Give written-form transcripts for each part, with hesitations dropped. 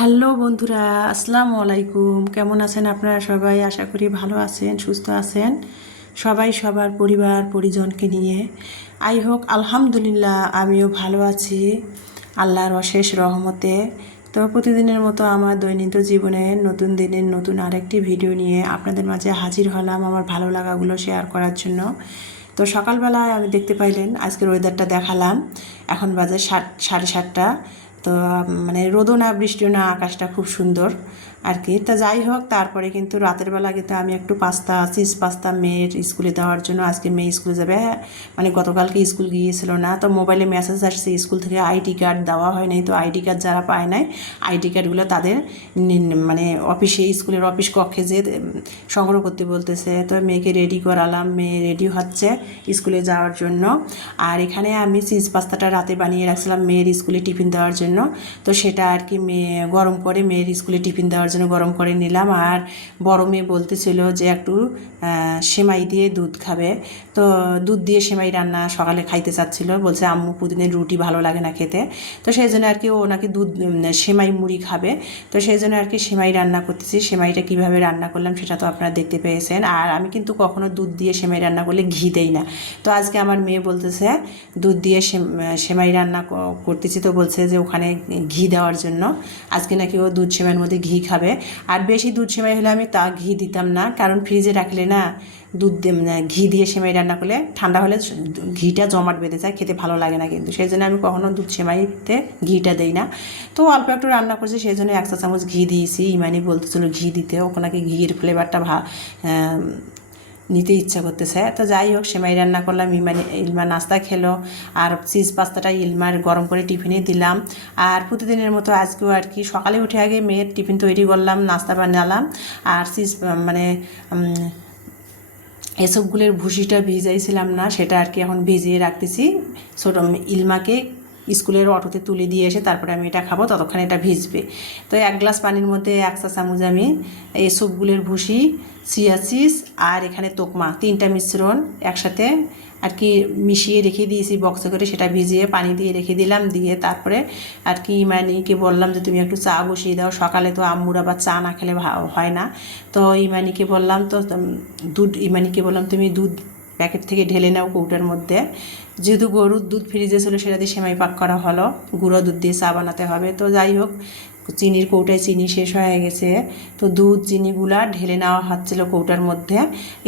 Hello বন্ধুরা, আসসালামু আলাইকুম। কেমন আছেন আপনারা সবাই? আশা করি ভালো আছেন, সুস্থ আছেন। সবাই সবার পরিবার পরিজনকে নিয়ে আই হোক আলহামদুলিল্লাহ আমিও ভালো আছি আল্লাহর অশেষ রহমতে। তো প্রতিদিনের মতো আমার দৈনন্দিন জীবনে নতুন দিনের নতুন আরেকটি ভিডিও নিয়ে আপনাদের মাঝে হাজির হলাম আমার ভালো লাগাগুলো শেয়ার করার জন্য। তো সকালবেলায় আমি দেখতে পাইলেন আজকের ওয়েদারটা দেখালাম। এখন বাজে 7:30। তো মানে রোদও না বৃষ্টিও না, আকাশটা খুব সুন্দর আর কি। তা যাই হোক, তারপরে কিন্তু রাতের বেলা কিন্তু আমি একটু চিজ পাস্তা মেয়ের স্কুলে দেওয়ার জন্য, আজকে মেয়ে স্কুলে যাবে, মানে গতকালকে স্কুল গিয়েছিল না, তো মোবাইলে মেসেজ আসছে স্কুল থেকে আইডি কার্ড দেওয়া হয় নাই। তো আইডি কার্ড যারা পায় নাই, আইডি কার্ডগুলো তাদের মানে অফিসে, স্কুলের অফিস কক্ষে যে সংগ্রহ করতে বলতেছে। তো মেয়েকে রেডি করালাম, মেয়ে রেডি হচ্ছে স্কুলে যাওয়ার জন্য। আর এখানে আমি চিজ পাস্তাটা রাতে বানিয়ে রাখছিলাম মেয়ের স্কুলে টিফিন দেওয়ার জন্য। তো সেটা আর কি মেয়ে গরম করে মেয়ের স্কুলে টিফিন দেওয়ার জন্য গরম করে নিলাম। আর বড় মেয়ে বলতেছিল যে একটু সেমাই দিয়ে দুধ খাবে। তো দুধ দিয়ে সেমাই রান্না সকালে খাইতে চাচ্ছিল, বলছে আম্মু প্রতিদিন রুটি ভালো লাগে না খেতে। তো সেই জন্য আর কি ও নাকি দুধ সেমাই মুড়ি খাবে। তো সেই জন্য আর কি সেমাই রান্না করতেছি। সেমাইটা কীভাবে রান্না করলাম সেটা তো আপনারা দেখতে পেয়েছেন। আর আমি কিন্তু কখনো দুধ দিয়ে সেমাই রান্না করলে ঘি দেই না। তো আজকে আমার মেয়ে বলতেছে দুধ দিয়ে সেমাই রান্না করতেছি, তো বলছে যে ওখানে ঘি দেওয়ার জন্য। আজকে নাকি ও দুধ সেমাইয়ের মধ্যে ঘি খাবে। আর বেশি দুধ সেমাই হলে আমি তা ঘি দিতাম না, কারণ ফ্রিজে রাখলে না ঘি দিয়ে সেমাই রান্না করলে ঠান্ডা হলে ঘিটা জমাট বেঁধে যায়, খেতে ভালো লাগে না। কিন্তু সেই জন্য আমি কখনো দুধ সেমাইতে ঘিটা দেই না। তো অল্প একটু রান্না করছি, সেই জন্য 1 চা চামচ ঘি দিয়েছি। ইমানি বলতেছিল ঘি দিতে, ওকে নাকি ঘিয়ের ফ্লেভারটা নিতে ইচ্ছা করতেছে। তো যাই হোক, সেমাই রান্না করলাম, ইলমা নাস্তা খেলো। আর চিজ পাস্তাটা ইলমার গরম করে টিফিনে দিলাম। আর প্রতিদিনের মতো আজকেও আর কি সকালে উঠে আগে মেয়ের টিফিন তৈরি করলাম, নাস্তা বানালাম। আর মানে এসবগুলোর ভুসিটা ভিজাইছিলাম না, সেটা আর কি এখন ভিজিয়ে রাখতেছি। ছোটো ইলমাকে স্কুলের অটোতে তুলে দিয়ে এসে তারপরে আমি এটা খাবো, ততক্ষণ এটা ভিজবে। তো 1 গ্লাস পানির মধ্যে 1 চা চামচ আমি এই সবগুলোর ভুসি, চিয়া সিড আর এখানে তোকমা 3টা মিশ্রণ একসাথে আর কি মিশিয়ে রেখে দিয়েছি বক্সে করে। সেটা ভিজিয়ে পানি দিয়ে রেখে দিলাম। দিয়ে তারপরে আর কি ইমানিকে বললাম যে তুমি একটু চা বসিয়ে দাও, সকালে তো আম্মুর আবার চা না খেলে হয় না। তো ইমানিকে বললাম তুমি দুধ প্যাকেট থেকে ঢেলে নাও কৌটার মধ্যে। যেহেতু গরুর দুধ ফ্রিজে ছিল, সেটা দিয়ে সেমাই পাক করা হলো, গুঁড়ো দুধ দিয়ে চা বানাতে হবে। তো যাই হোক, চিনির কৌটায় চিনি শেষ হয়ে গেছে। তো দুধ চিনিগুলা ঢেলে নেওয়া হচ্ছিলো কৌটার মধ্যে।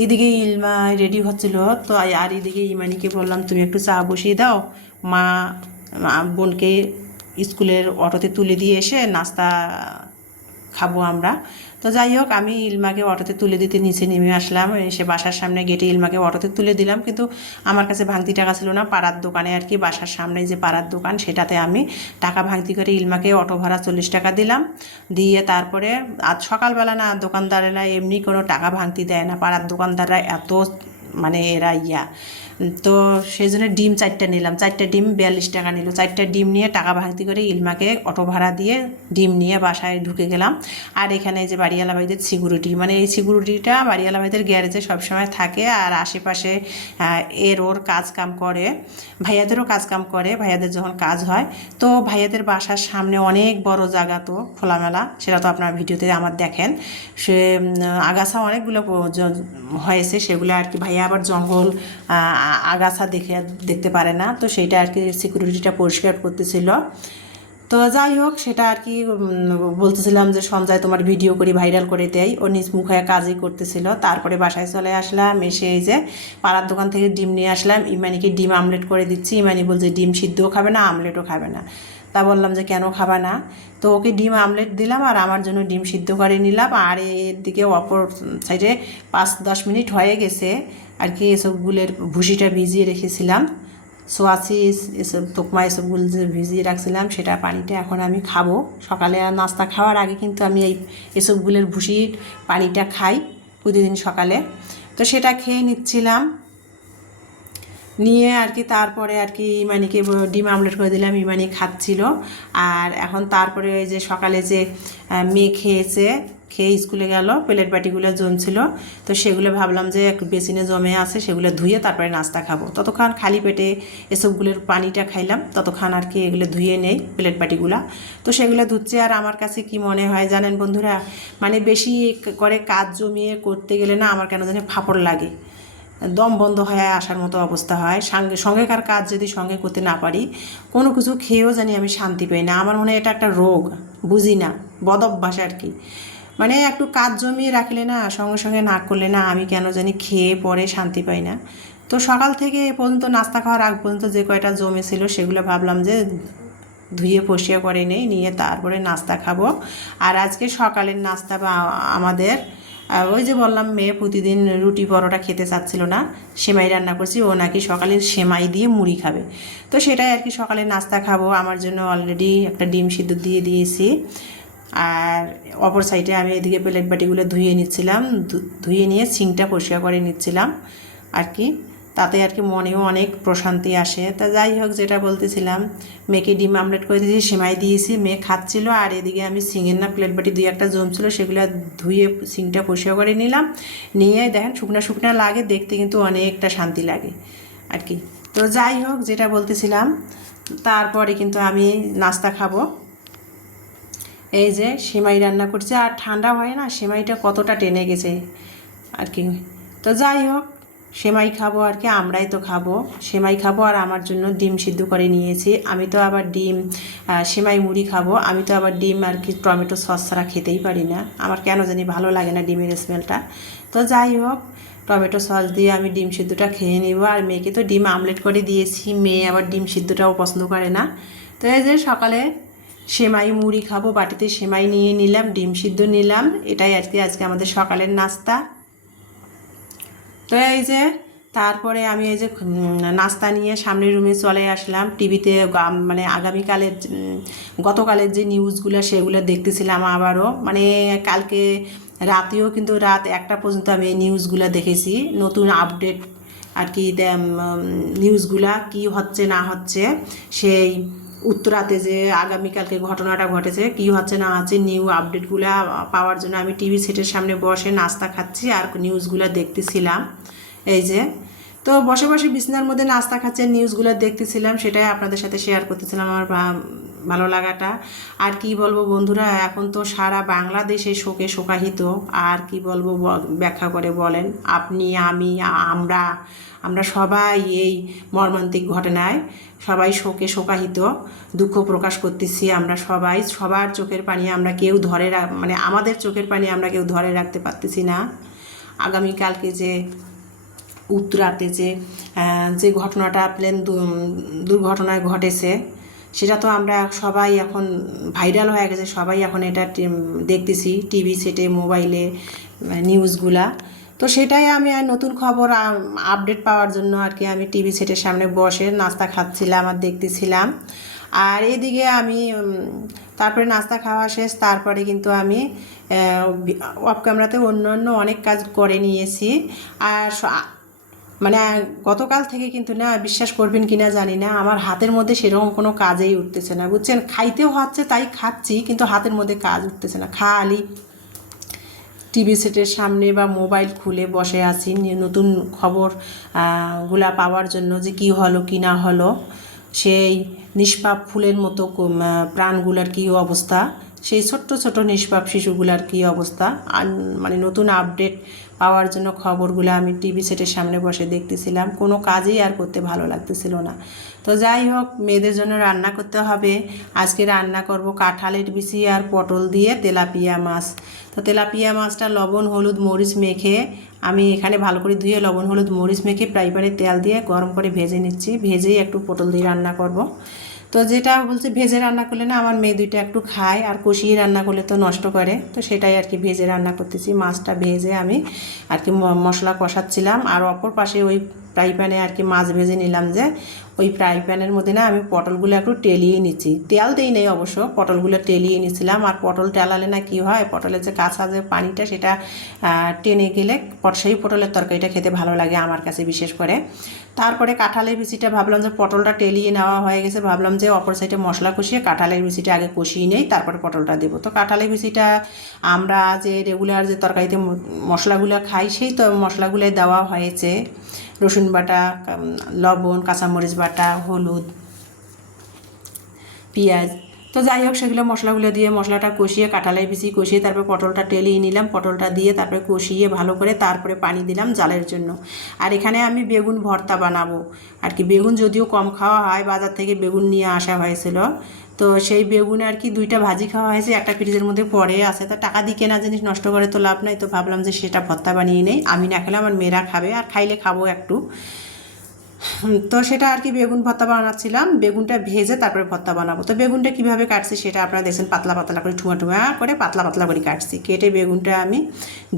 এদিকে ইলমা রেডি হচ্ছিল। তো আর এদিকে ইমানিকে বললাম তুমি একটু চা বসিয়ে দাও, মা বোনকে স্কুলের অটোতে তুলে দিয়ে এসে নাস্তা খাবো আমরা। তো যাই হোক, আমি ইলমাকে অটোতে তুলে দিতে নিচে নেমে আসলাম। এসে বাসার সামনে গেটে ইলমাকে অটোতে তুলে দিলাম, কিন্তু আমার কাছে ভাঙতি টাকা ছিল না। পাড়ার দোকানে আর কি, বাসার সামনে যে পাড়ার দোকান, সেটাতে আমি টাকা ভাঙতি করে ইলমাকে অটো ভাড়া 40 টাকা দিলাম। দিয়ে তারপরে আজ সকালবেলা না, দোকানদারেরা এমনি কোনো টাকা ভাঙতি দেয় না, পাড়ার দোকানদাররা এত মানে এরা তো সেই জন্য ডিম 4টা নিলাম। 4টা ডিম 42 টাকা নিল। 4টা ডিম নিয়ে টাকা ভাঙতি করে ইলমাকে অটো ভাড়া দিয়ে ডিম নিয়ে বাসায় ঢুকে গেলাম। আর এখানে যে বাড়িওয়ালা ভাইদের সিকিউরিটি, মানে এই সিকিউরিটিটা বাড়িওয়ালা ভাইদের গ্যারেজে সবসময় থাকে। আর আশেপাশে ওর কাজ কাম করে, ভাইয়াদেরও কাজ কাম করে, ভাইয়াদের যখন কাজ হয়। তো ভাইয়াদের বাসার সামনে অনেক বড় জায়গা, তো খোলামেলা, সেটা তো আপনার ভিডিওতে আমার দেখেন। সে আগাছা অনেকগুলো হয়েছে, সেগুলো আর কি ভাইয়া আবার জঙ্গল আগাছা দেখতে পারে না, তো সেইটা আর কি সিকিউরিটিটা পরিষ্কার করতেছিল। তো যাই হোক, সেটা আর কি বলতেছিলাম যে সঞ্জয় তোমার ভিডিও করি ভাইরাল করে দেয়, ও নিজ মুখে কাজই করতেছিল। তারপরে বাসায় চলে আসলাম, এসে এই যে পাড়ার দোকান থেকে ডিম নিয়ে আসলাম। ইমানিকে ডিম আমলেট করে দিচ্ছি। ইমানি বলছে ডিম সিদ্ধও খাবে না, আমলেটও খাবে না। তা বললাম যে কেন খাবা না? তো ওকে ডিম আমলেট দিলাম আর আমার জন্য ডিম সিদ্ধ করে নিলাম। আর এর দিকে অপর সাইডে 5-10 মিনিট হয়ে গেছে আর কি এসবগুলোর ভুসিটা ভিজিয়ে রেখেছিলাম, সোয়া চিজ এসব তোকমা এসবগুলো যে ভিজিয়ে রাখছিলাম, সেটা পানিটা এখন আমি খাবো। সকালে আর নাস্তা খাওয়ার আগে কিন্তু আমি এসবগুলোর ভুসির পানিটা খাই প্রতিদিন সকালে। তো সেটা খেয়ে নিচ্ছিলাম। নিয়ে আর কি তারপরে আর কি ইমানিকে ডিম আমলেট করে দিলাম, ইমানি খাচ্ছিল। আর এখন তারপরে ওই যে সকালে যে মেয়ে খেয়েছে, খেয়ে স্কুলে গেল, প্লেট বাটিগুলো জমছিল, তো সেগুলো ভাবলাম যে একটু বেসিনে জমে আছে, সেগুলো ধুয়ে তারপরে নাস্তা খাবো। ততক্ষণ খালি পেটে এসবগুলোর পানিটা খাইলাম, ততক্ষণ আর কি এগুলো ধুয়ে নেই প্লেট বাটিগুলো। তো সেগুলো ধুচ্ছে। আর আমার কাছে কি মনে হয় জানেন বন্ধুরা, মানে বেশি করে কাজ জমিয়ে করতে গেলে না আমার কেন জানি ফাপড় লাগে, দম বন্ধ হয়ে আসার মতো অবস্থা হয়। সঙ্গেকার কাজ যদি সঙ্গে করতে না পারি, কোনো কিছু খেয়েও জানি আমি শান্তি পাই না। আমার মনে হয় এটা একটা রোগ, বুঝি না, বদভ্যাস আর কি। মানে একটু কাজ জমিয়ে রাখলে না, সঙ্গে সঙ্গে না করলে না আমি কেন জানি খেয়ে পরে শান্তি পাই না। তো সকাল থেকে এ পর্যন্ত নাস্তা খাওয়ার আগ পর্যন্ত যে কয়টা জমেছিল সেগুলো ভাবলাম যে ধুয়ে পরিষ্কার করে নেই, নিয়ে তারপরে নাস্তা খাবো। আর আজকে সকালের নাস্তা বা আমাদের ওই যে বললাম মেয়ে প্রতিদিন রুটি পরোটা খেতে চাচ্ছিল না, সেমাই রান্না করছি, ও নাকি সকালে সেমাই দিয়ে মুড়ি খাবে। তো সেটাই আর কি সকালে নাস্তা খাবো। আমার জন্য অলরেডি একটা ডিম সিদ্ধ দিয়ে দিয়েছি। আর অপর সাইডে আমি এদিকে প্লেট বাটিগুলো ধুয়ে নিচ্ছিলাম, ধুয়ে নিয়ে সিঙ্কটা পরিষ্কার করে নিচ্ছিলাম আর কি। তাতে আর কি মনেও অনেক প্রশান্তি আসে। তা যাই হোক, যেটা বলতেছিলাম, মেয়েকে ডিম আমলেট করে দিয়েছি, সেমাই দিয়েছি, মেয়ে খাচ্ছিল। আর এদিকে আমি সিঙ্গের না প্লেট বাটি দুই একটা জমছিল, সেগুলো ধুয়ে সিঙ্কটা পরিষ্কার করে নিলাম। নিয়ে দেখেন শুকনা শুকনা লাগে দেখতে, কিন্তু অনেকটা শান্তি লাগে আর কি। তো যাই হোক, যেটা বলতেছিলাম, তারপরে কিন্তু আমি নাস্তা খাবো। এই যে সেমাই রান্না করছি, আর ঠান্ডা হয় না, সেমাইটা কতটা টেনে গেছে আর কি। তো যাই হোক, সেমাই খাবো আর কি, আমরাই তো খাবো, সেমাই খাবো। আর আমার জন্য ডিম সিদ্ধ করে নিয়েছি। আমি তো আবার ডিম সেমাই মুড়ি খাবো। আমি তো আবার ডিম আর কি টমেটো সস ছাড়া খেতেই পারি না, আমার কেন জানি ভালো লাগে না ডিমের স্মেলটা। তো যাই হোক, টমেটো সস দিয়ে আমি ডিম সিদ্ধটা খেয়ে নিব। আর মেয়েকে তো ডিম আমলেট করে দিয়েছি, মেয়ে আবার ডিম সিদ্ধটাও পছন্দ করে না। তো এই যে সকালে সেমাই মুড়ি খাবো, বাটিতে সেমাই নিয়ে নিলাম, ডিম সিদ্ধ নিলাম, এটাই আজকে আমাদের সকালের নাস্তা। তো এই যে তারপরে আমি এই যে নাস্তা নিয়ে সামনের রুমে চলে আসলাম। টিভিতে মানে আগামীকালের গতকালের যে নিউজগুলো সেগুলো দেখতেছিলাম আবারও। মানে কালকে রাতেও কিন্তু রাত 1টা পর্যন্ত আমি এই নিউজগুলো দেখেছি, নতুন আপডেট আর কি, নিউজগুলা কি হচ্ছে না হচ্ছে, সেই উত্তরাতে যে আগামীকালকে ঘটনাটা ঘটেছে কি হচ্ছে না হচ্ছে, নিউ আপডেটগুলো পাওয়ার জন্য আমি টিভি সেটের সামনে বসে নাস্তা খাচ্ছি আর নিউজগুলো দেখতেছিলাম। এই যে, তো বসে বসে বিছানার মধ্যে নাস্তা খাচ্ছে, নিউজগুলো দেখতেছিলাম, সেটাই আপনাদের সাথে শেয়ার করতেছিলাম আমার ভালো লাগাটা। আর কি বলবো বন্ধুরা, এখন তো সারা বাংলাদেশে শোকে শোকাহিত। আর কি বলবো, ব্যাখ্যা করে বলেন আপনি, আমি, আমরা আমরা সবাই এই মর্মান্তিক ঘটনায় সবাই শোকে শোকাহিত, দুঃখ প্রকাশ করতেছি। আমরা সবাই, সবার চোখের পানি আমরা কেউ ধরে মানে আমাদের চোখের পানি আমরা কেউ ধরে রাখতে পারতেছি না। আগামীকালকে যে উত্তরাতে যে ঘটনাটা প্লেন দুর্ঘটনায় ঘটেছে, সেটা তো আমরা সবাই এখন ভাইরাল হয়ে গেছে, সবাই এখন এটা দেখতেছি টিভি সেটে, মোবাইলে নিউজগুলা। তো সেটাই আমি আর নতুন খবর আপডেট পাওয়ার জন্য আর কি আমি টিভি সেটের সামনে বসে নাস্তা খাচ্ছিলাম আর দেখতেছিলাম। আর এদিকে আমি তারপরে নাস্তা খাওয়া শেষ, তারপরে কিন্তু আমি অফ ক্যামেরাতে অন্য অনেক কাজ করে নিয়েছি। আর মানে গতকাল থেকে কিন্তু না, বিশ্বাস করবেন কি না জানি না, আমার হাতের মধ্যে সেরকম কোনো কাজেই উঠতেছে না, বুঝছেন। খাইতেও হচ্ছে, তাই খাচ্ছি, কিন্তু হাতের মধ্যে কাজ উঠতেছে না। খালি টিভি সেটের সামনে বা মোবাইল খুলে বসে আছি নতুন খবর গুলা পাওয়ার জন্য, যে কি হলো কি না হলো, সেই নিষ্পাপ ফুলের মতো প্রাণগুলার কী অবস্থা, সেই ছোট্ট ছোট নিষ্পাপ শিশুগুলার কী অবস্থা, মানে নতুন আপডেট পাওয়ার জন্য খবরগুলো আমি টিভি সেটের সামনে বসে দেখতেছিলাম। কোনো কাজেই আর করতে ভালো লাগতেছিল না। তো যাই হোক, মেয়েদের জন্য রান্না করতে হবে। আজকে রান্না করব কাঁঠালের বিচি আর পটল দিয়ে তেলাপিয়া মাছ। তো তেলাপিয়া মাছটা লবণ হলুদ মরিচ মেখে আমি এখানে ভালো করে ধুয়ে লবণ হলুদ মরিচ মেখে ফ্রাই প্যানে তেল দিয়ে গরম করে ভেজে নিচ্ছি, ভেজেই একটু পটল দিয়ে রান্না করব। তো যেটা বলছে ভেজে রান্না করলে না আমার মেয়ে দুইটা একটু খায়, আর কষিয়ে রান্না করলে তো নষ্ট করে, তো সেটাই আর কি ভেজে রান্না করতেছি। মাছটা ভেজে আমি আর কি মশলা কষাচ্ছিলাম, আর অপর পাশে ওই ফ্রাই প্যানে আর কি মাছ ভেজে নিলাম, যে ওই ফ্রাই প্যানের মধ্যে না আমি পটলগুলো একটু টেলিয়ে নিচ্ছি, তেল দিই নেই অবশ্য, পটলগুলো টেলিয়ে নিচ্ছিলাম। আর পটল টেলালে না কি হয়, পটলের যে কাঁচা যে পানিটা সেটা টেনে গেলে সেই পটলের তরকারিটা খেতে ভালো লাগে আমার কাছে বিশেষ করে। তারপরে কাঁঠালের বিচিটা ভাবলাম যে পটলটা টেলিয়ে নেওয়া হয়ে গেছে, ভাবলাম যে অপর সাইডে মশলা কষিয়ে কাঁঠালের বিচিটা আগে কষিয়ে নেই, তারপরে পটলটা দেবো। তো কাঁঠালের বিচিটা আমরা যে রেগুলার যে তরকারিতে মশলাগুলো খাই সেই তো মশলাগুলোই দেওয়া হয়েছে, রসুন বাটা, লবণ, কাঁচামরিচ বাটা, হলুদ, পেঁয়াজ। তো যাই হোক সেগুলো মশলাগুলো দিয়ে মশলাটা কষিয়ে কাঁঠালের বিচি কষিয়ে তারপরে পটলটা টেলিয়ে নিলাম, পটলটা দিয়ে তারপরে কষিয়ে ভালো করে তারপরে পানি দিলাম জালের জন্য। আর এখানে আমি বেগুন ভর্তা বানাবো আর কি। বেগুন যদিও কম খাওয়া হয়, বাজার থেকে বেগুন নিয়ে আসা হয়েছিল, তো সেই বেগুন আর কি 2টা ভাজি খাওয়া হয়েছে, একটা ফ্রিজের মধ্যে পড়ে আছে। তো টাকা দিয়ে কেনা জিনিস নষ্ট করে তো লাভ নাই, তো ভাবলাম যে সেটা ভর্তা বানিয়ে নেই, আমি না খেলে আমার মেয়েরা খাবে, আর খাইলে খাবো একটু। তো সেটা আর কি বেগুন ভর্তা বানাচ্ছিলাম, বেগুনটা ভেজে তারপরে ভর্তা বানাবো। তো বেগুনটা কীভাবে কাটছি সেটা আপনারা দেখছেন, পাতলা পাতলা করে ঠুয়া ঠুয়া করে পাতলা পাতলা করে কাটছি। কেটে বেগুনটা আমি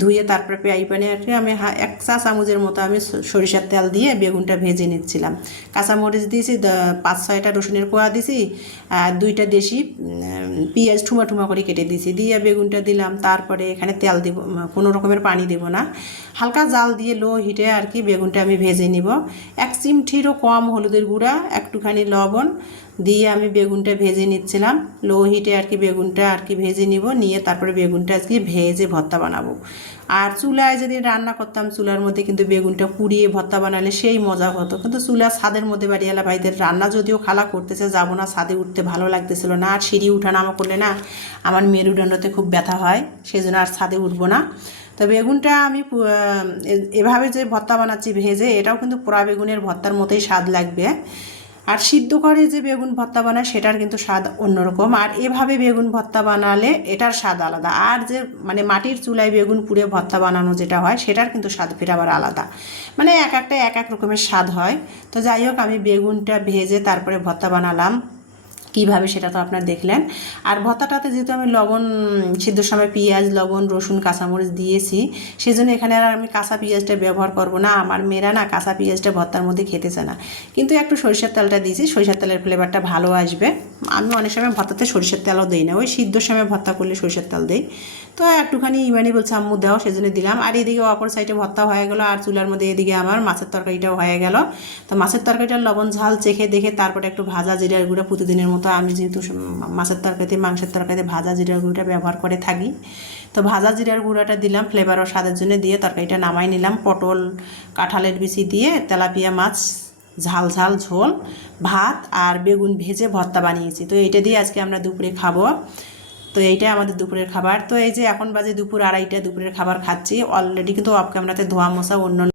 ধুয়ে তারপরে ফ্রাই প্যানে আর কি আমি 1 চা চামচের মতো আমি সরিষার তেল দিয়ে বেগুনটা ভেজে নিচ্ছিলাম। কাঁচামরিচ দিয়েছি, 5-6টা রসুনের কোয়া দিয়েছি, আর 2টা দেশি পেঁয়াজ ঠুমা ঠুমা করে কেটে দিয়েছি, দিয়ে বেগুনটা দিলাম। তারপরে এখানে তেল দেবো, কোনো রকমের পানি দেবো না, হালকা জাল দিয়ে লো হিটে আর কি বেগুনটা আমি ভেজে নিব। 1 চিমটিরও কম হলুদের গুঁড়া, একটুখানি লবণ দিয়ে আমি বেগুনটা ভেজে নিচ্ছিলাম লো হিটে আর কি। বেগুনটা আর কি ভেজে নিব, নিয়ে তারপরে বেগুনটা আজকে ভেজে ভর্তা বানাবো। আর চুলায় যদি রান্না করতাম, চুলার মধ্যে কিন্তু বেগুনটা পুড়িয়ে ভর্তা বানালে সেই মজা হতো। কিন্তু চুলা ছাদের মধ্যে বাড়িওয়ালা ভাইদের রান্না যদিও খালা করতেছে, যাবো না, ছাদে উঠতে ভালো লাগতেছিল না, আর সিঁড়ি উঠানামা করলে না আমার মেরুদণ্ডতে খুব ব্যথা হয়, সেই জন্য আর ছাদে উঠবো না। তো বেগুনটা আমি এভাবে যে ভর্তা বানাচ্ছি ভেজে, এটাও কিন্তু পোড়া বেগুনের ভর্তার মতোই স্বাদ লাগবে। আর সিদ্ধ করে যে বেগুন ভর্তা বানায় সেটার কিন্তু স্বাদ অন্যরকম, আর এভাবে বেগুন ভর্তা বানালে এটার স্বাদ আলাদা। আর যে মানে মাটির চুলায় বেগুন পুড়ে ভর্তা বানানো যেটা হয় সেটার কিন্তু স্বাদ ফের আবার আলাদা, মানে এক একটা এক এক রকমের স্বাদ হয়। তো যাই হোক আমি বেগুনটা ভেজে তারপরে ভর্তা বানালাম কীভাবে সেটা তো আপনারা দেখলেন। আর ভর্তাটাতে যেহেতু আমি লবণ সিদ্ধর সময় পেঁয়াজ, লবণ, রসুন, কাঁচামরিচ দিয়েছি, সেই জন্য এখানে আর আমি কাঁচা পেঁয়াজটা ব্যবহার করব না। আমার মেয়েরা না কাঁচা পেঁয়াজটা ভর্তার মধ্যে খেতে চায় না, কিন্তু একটু সরিষার তেলটা দিয়েছি, সরিষার তেলের ফ্লেভারটা ভালো আসবে। আমি অনেক সময় ভর্তাতে সরিষার তেলও দিই না, ওই সিদ্ধর সময় ভর্তা করলে সরিষার তেল দিই। তো একটুখানি ইমানি বলছে আম্মু দাও, সেজন্য দিলাম। আর এদিকে অপর সাইডে ভর্তা হয়ে গেল, আর চুলার মধ্যে এদিকে আমার মাছের তরকারিটাও হয়ে গেল। তো মাছের তরকারিটার লবণ ঝাল চেখে দেখে তারপরে একটু ভাজা জিরার গুঁড়া, প্রতিদিনের মতো আমি যেহেতু মাছের তরকারিতে মাংসের তরকারিতে ভাজা জিরার গুঁড়োটা ব্যবহার করে থাকি, তো ভাজা জিরার গুঁড়াটা দিলাম ফ্লেভার ও স্বাদের জন্য, দিয়ে তরকারিটা নামাই নিলাম। পটল, কাঁঠালের বিচি দিয়ে তেলাপিয়া মাছ ঝাল ঝাল ঝোল, ভাত আর বেগুন ভেজে ভর্তা বানিয়েছি। তো এইটা দিয়ে আজকে আমরা দুপুরে খাবো। তো এইটাই আমাদের দুপুরের খাবার। তো এই যে এখন বাজে দুপুর 2:30, দুপুরের খাবার খাচ্ছি অলরেডি, কিন্তু অফ ক্যামেরাতে ধোয়া মোছা অন্য